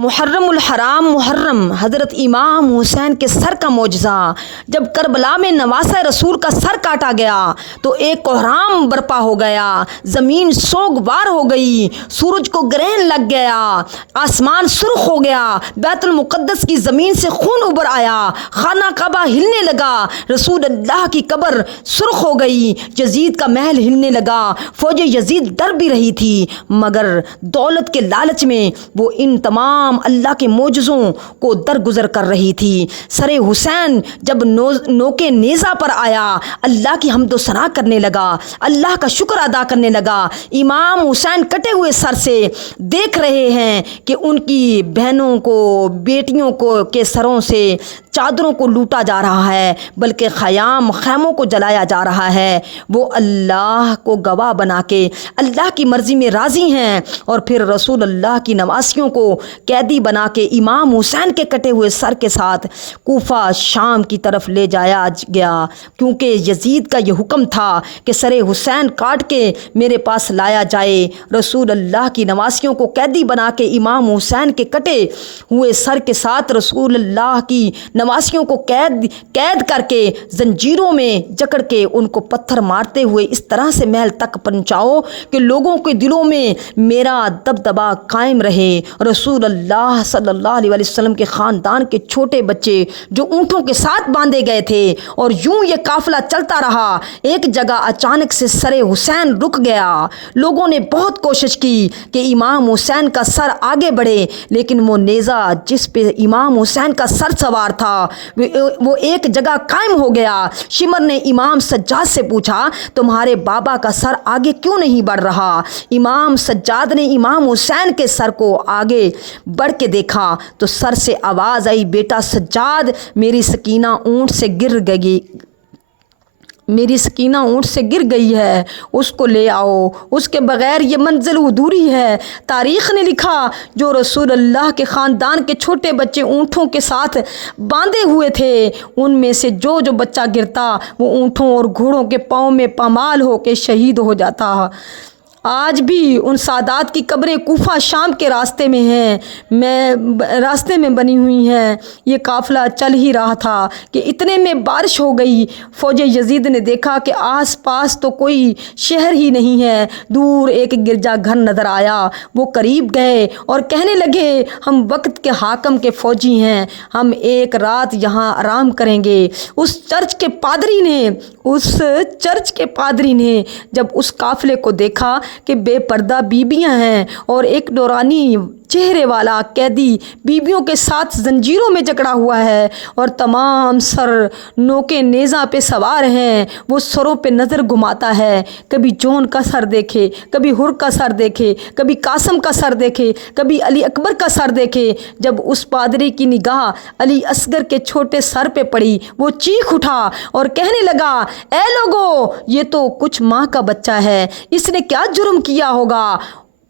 محرم الحرام محرم حضرت امام حسین کے سر کا معجزہ۔ جب کربلا میں نواسہ رسول کا سر کاٹا گیا تو ایک کوہرام برپا ہو گیا، زمین سوگوار ہو گئی، سورج کو گرہن لگ گیا، آسمان سرخ ہو گیا، بیت المقدس کی زمین سے خون ابھر آیا، خانہ کعبہ ہلنے لگا، رسول اللہ کی قبر سرخ ہو گئی، یزید کا محل ہلنے لگا، فوج یزید ڈر بھی رہی تھی، مگر دولت کے لالچ میں وہ ان تمام اللہ کے معجزوں کو درگزر کر رہی تھی۔ سر حسین جب نوکے نیزہ پر آیا، اللہ کی حمد و ثنا کرنے لگا، اللہ کا شکر ادا کرنے لگا۔ امام حسین کٹے ہوئے سر سے دیکھ رہے ہیں کہ ان کی بہنوں کو، بیٹیوں کو کے سروں سے چادروں کو لوٹا جا رہا ہے، بلکہ خیموں کو جلایا جا رہا ہے۔ وہ اللہ کو گواہ بنا کے اللہ کی مرضی میں راضی ہیں، اور پھر رسول اللہ کی نواسیوں کو قیدی بنا کے امام حسین کے کٹے ہوئے سر کے ساتھ کوفہ شام کی طرف لے جایا گیا، کیونکہ یزید کا یہ حکم تھا کہ سر حسین کاٹ کے میرے پاس لایا جائے۔ رسول اللہ کی نواسیوں کو قیدی بنا کے امام حسین کے کٹے ہوئے سر کے ساتھ رسول اللہ کی نواسیوں کو قید کر کے زنجیروں میں جکڑ کے ان کو پتھر مارتے ہوئے اس طرح سے محل تک پہنچاؤ کہ لوگوں کے دلوں میں میرا دبدبا قائم رہے۔ رسول اللہ صلی اللہ علیہ وسلم کے خاندان کے چھوٹے بچے جو اونٹوں کے ساتھ باندھے گئے تھے، اور یوں یہ قافلہ چلتا رہا، ایک جگہ اچانک سے سر حسین رک گیا۔ لوگوں نے بہت کوشش کی کہ امام حسین کا سر آگے بڑھے، لیکن وہ نیزہ جس پہ امام حسین کا سر سوار تھا وہ ایک جگہ قائم ہو گیا۔ شمر نے امام سجاد سے پوچھا، تمہارے بابا کا سر آگے کیوں نہیں بڑھ رہا؟ امام سجاد نے امام حسین کے سر کو آگے بڑھ کے دیکھا تو سر سے آواز آئی، بیٹا سجاد، میری سکینہ اونٹ سے گر گئی ہے، اس کو لے آؤ، اس کے بغیر یہ منزل ادھوری ہے۔ تاریخ نے لکھا، جو رسول اللہ کے خاندان کے چھوٹے بچے اونٹوں کے ساتھ باندھے ہوئے تھے، ان میں سے جو بچہ گرتا وہ اونٹوں اور گھوڑوں کے پاؤں میں پامال ہو کے شہید ہو جاتا۔ آج بھی ان سادات کی قبریں کوفہ شام کے راستے میں بنی ہوئی ہیں۔ یہ قافلہ چل ہی رہا تھا کہ اتنے میں بارش ہو گئی۔ فوج یزید نے دیکھا کہ آس پاس تو کوئی شہر ہی نہیں ہے، دور ایک گرجا گھر نظر آیا۔ وہ قریب گئے اور کہنے لگے، ہم وقت کے حاکم کے فوجی ہیں، ہم ایک رات یہاں آرام کریں گے۔ اس چرچ کے پادری نے جب اس قافلے کو دیکھا کہ بے پردہ بیبیاں ہیں اور ایک نورانی چہرے والا قیدی بیبیوں کے ساتھ زنجیروں میں جکڑا ہوا ہے، اور تمام سر نوکے نیزہ پہ سوار ہیں، وہ سروں پہ نظر گھماتا ہے، کبھی جون کا سر دیکھے، کبھی ہر کا سر دیکھے، کبھی قاسم کا سر دیکھے، کبھی علی اکبر کا سر دیکھے۔ جب اس پادری کی نگاہ علی اصغر کے چھوٹے سر پہ پڑی، وہ چیخ اٹھا اور کہنے لگا، اے لوگو، یہ تو کچھ ماہ کا بچہ ہے، اس نے کیا جرم کیا ہوگا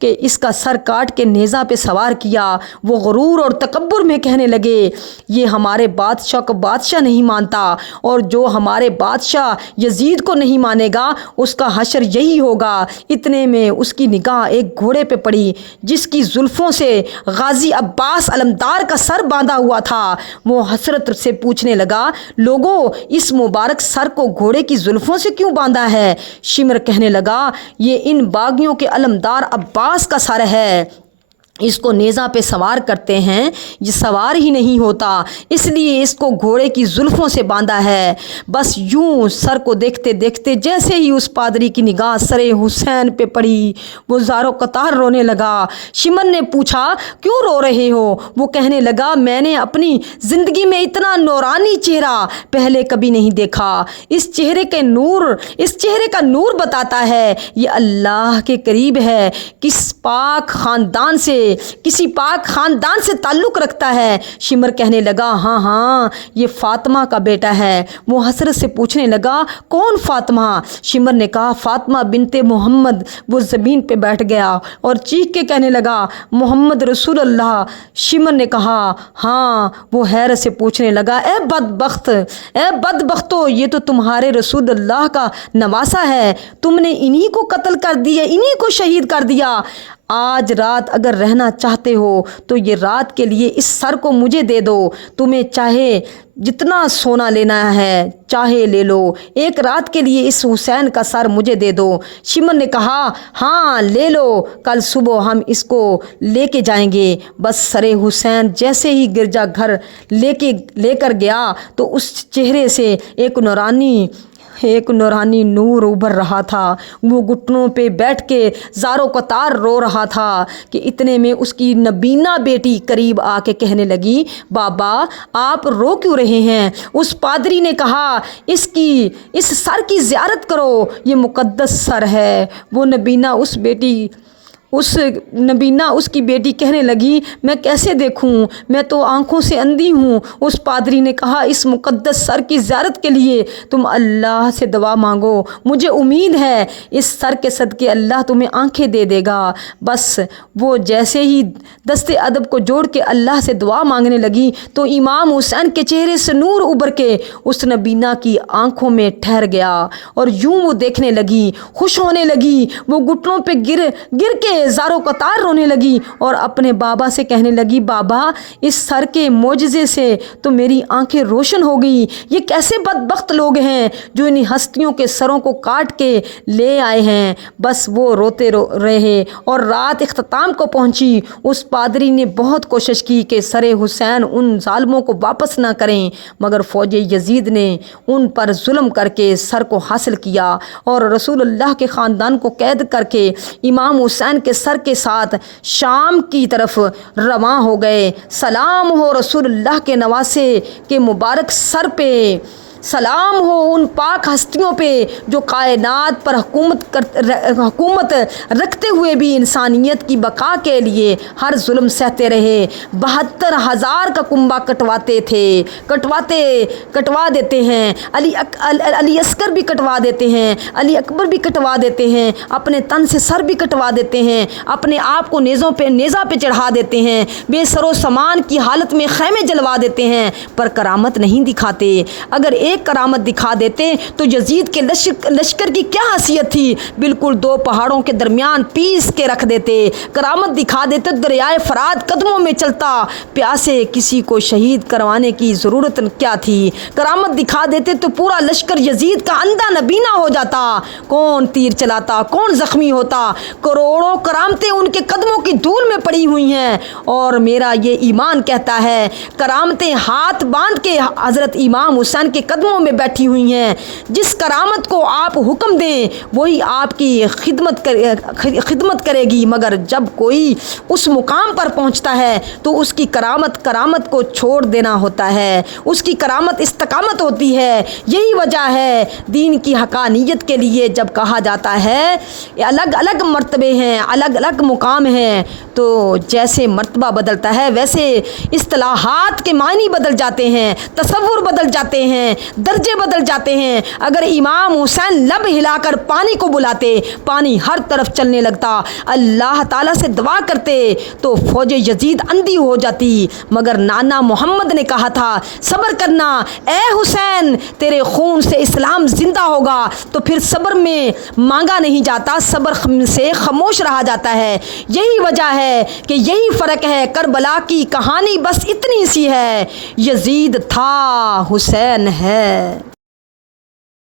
کہ اس کا سر کاٹ کے نیزہ پہ سوار کیا؟ وہ غرور اور تکبر میں کہنے لگے، یہ ہمارے بادشاہ کو بادشاہ نہیں مانتا، اور جو ہمارے بادشاہ یزید کو نہیں مانے گا اس کا حشر یہی ہوگا۔ اتنے میں اس کی نگاہ ایک گھوڑے پہ پڑی جس کی زلفوں سے غازی عباس علمدار کا سر باندھا ہوا تھا۔ وہ حسرت سے پوچھنے لگا، لوگوں، اس مبارک سر کو گھوڑے کی زلفوں سے کیوں باندھا ہے؟ شمر کہنے لگا، یہ ان باغیوں کے علمدار عباس کا سر ہے، اس کو نیزہ پہ سوار کرتے ہیں، یہ سوار ہی نہیں ہوتا، اس لیے اس کو گھوڑے کی زلفوں سے باندھا ہے۔ بس یوں سر کو دیکھتے دیکھتے جیسے ہی اس پادری کی نگاہ سر حسین پہ پڑی، وہ زارو قطار رونے لگا۔ شمر نے پوچھا، کیوں رو رہے ہو؟ وہ کہنے لگا، میں نے اپنی زندگی میں اتنا نورانی چہرہ پہلے کبھی نہیں دیکھا۔ اس چہرے کا نور بتاتا ہے یہ اللہ کے قریب ہے، کسی پاک خاندان سے تعلق رکھتا ہے۔ شمر کہنے لگا، ہاں، یہ فاطمہ کا بیٹا ہے۔ وہ حسرت سے پوچھنے لگا، کون فاطمہ؟ شمر نے کہا، فاطمہ بنت محمد۔ وہ زمین پہ بیٹھ گیا اور چیخ کے کہنے لگا، محمد رسول اللہ۔ شمر نے کہا، ہاں۔ وہ حیرت سے پوچھنے لگا، اے بدبختو، یہ تو تمہارے رسول اللہ کا نواسہ ہے، تم نے انہی کو قتل کر دیا، انہی کو شہید کر دیا۔ آج رات اگر رہنا چاہتے ہو تو یہ رات کے لیے اس سر کو مجھے دے دو، تمہیں چاہے جتنا سونا لینا ہے چاہے لے لو، ایک رات کے لیے اس حسین کا سر مجھے دے دو۔ شمر نے کہا ہاں لے لو، کل صبح ہم اس کو لے کے جائیں گے۔ بس سر حسین جیسے ہی گرجا گھر لے کر گیا تو اس چہرے سے ایک نورانی نور ابھر رہا تھا۔ وہ گھٹنوں پہ بیٹھ کے زاروں قطار رو رہا تھا کہ اتنے میں اس کی نبینا بیٹی قریب آ کے کہنے لگی بابا آپ رو کیوں رہے ہیں؟ اس پادری نے کہا اس سر کی زیارت کرو، یہ مقدس سر ہے۔ وہ نبینا اس کی بیٹی کہنے لگی میں کیسے دیکھوں، میں تو آنکھوں سے اندھی ہوں۔ اس پادری نے کہا اس مقدس سر کی زیارت کے لیے تم اللہ سے دعا مانگو، مجھے امید ہے اس سر کے صدقے اللہ تمہیں آنکھیں دے دے گا۔ بس وہ جیسے ہی دست ادب کو جوڑ کے اللہ سے دعا مانگنے لگی تو امام حسین کے چہرے سے نور ابھر کے اس نبینا کی آنکھوں میں ٹھہر گیا اور یوں وہ دیکھنے لگی، خوش ہونے لگی۔ وہ گھٹنوں پہ گر کے زاروں قطار رونے لگی اور اپنے بابا سے کہنے لگی بابا اس سر کے معجزے سے تو میری آنکھیں روشن ہو گئی۔ یہ کیسے بدبخت لوگ ہیں جو ان ہستیوں کے سروں کو کاٹ کے لے آئے ہیں۔ بس وہ روتے رہے اور رات اختتام کو پہنچی۔ اس پادری نے بہت کوشش کی کہ سر حسین ان ظالموں کو واپس نہ کریں، مگر فوج یزید نے ان پر ظلم کر کے سر کو حاصل کیا اور رسول اللہ کے خاندان کو قید کر کے امام حسین کے سر کے ساتھ شام کی طرف رواں ہو گئے۔ سلام ہو رسول اللہ کے نواسے کے مبارک سر پہ، سلام ہو ان پاک ہستیوں پہ جو کائنات پر حکومت رکھتے ہوئے بھی انسانیت کی بقا کے لیے ہر ظلم سہتے رہے۔ 72,000 کا کنبہ کٹوا دیتے ہیں، علی اصغر بھی کٹوا دیتے ہیں، علی اکبر بھی کٹوا دیتے ہیں، اپنے تن سے سر بھی کٹوا دیتے ہیں، اپنے آپ کو نیزہ پہ چڑھا دیتے ہیں، بے سر و سامان کی حالت میں خیمے جلوا دیتے ہیں، پر کرامت نہیں دکھاتے۔ اگر ایک کرامت دکھا دیتے تو یزید کے لشکر کی کیا حیثیت تھی؟ بالکل 2 پہاڑوں کے درمیان پیس کے رکھ دیتے۔ کرامت دکھا دیتے دریائے فرات قدموں میں چلتا، پیاسے کسی کو شہید کروانے کی ضرورت کیا تھی؟ کرامت دکھا دیتے تو پورا لشکر یزید کا اندھا نبینا ہو جاتا، کون تیر چلاتا، کون زخمی ہوتا۔ کروڑوں کرامتیں ان کے قدموں کی دھول میں پڑی ہوئی ہیں اور میرا یہ ایمان کہتا ہے کرامتیں ہاتھ باندھ کے حضرت امام حسین کے قدموں میں بیٹھی ہوئی ہیں۔ جس کرامت کو آپ حکم دیں وہی آپ کی خدمت کرے گی، مگر جب کوئی اس مقام پر پہنچتا ہے تو اس کی کرامت کو چھوڑ دینا ہوتا ہے، اس کی کرامت استقامت ہوتی ہے۔ یہی وجہ ہے دین کی حقانیت کے لیے جب کہا جاتا ہے الگ الگ مرتبے ہیں، الگ الگ مقام ہیں، تو جیسے مرتبہ بدلتا ہے ویسے اصطلاحات کے معنی بدل جاتے ہیں، تصور بدل جاتے ہیں، درجے بدل جاتے ہیں۔ اگر امام حسین لب ہلا کر پانی کو بلاتے، پانی ہر طرف چلنے لگتا، اللہ تعالیٰ سے دعا کرتے تو فوج یزید اندھی ہو جاتی، مگر نانا محمد نے کہا تھا صبر کرنا اے حسین، تیرے خون سے اسلام زندہ ہوگا، تو پھر صبر میں مانگا نہیں جاتا، صبر سے خاموش رہا جاتا ہے۔ یہی وجہ ہے کہ یہی فرق ہے، کربلا کی کہانی بس اتنی سی ہے، یزید تھا حسین ہے۔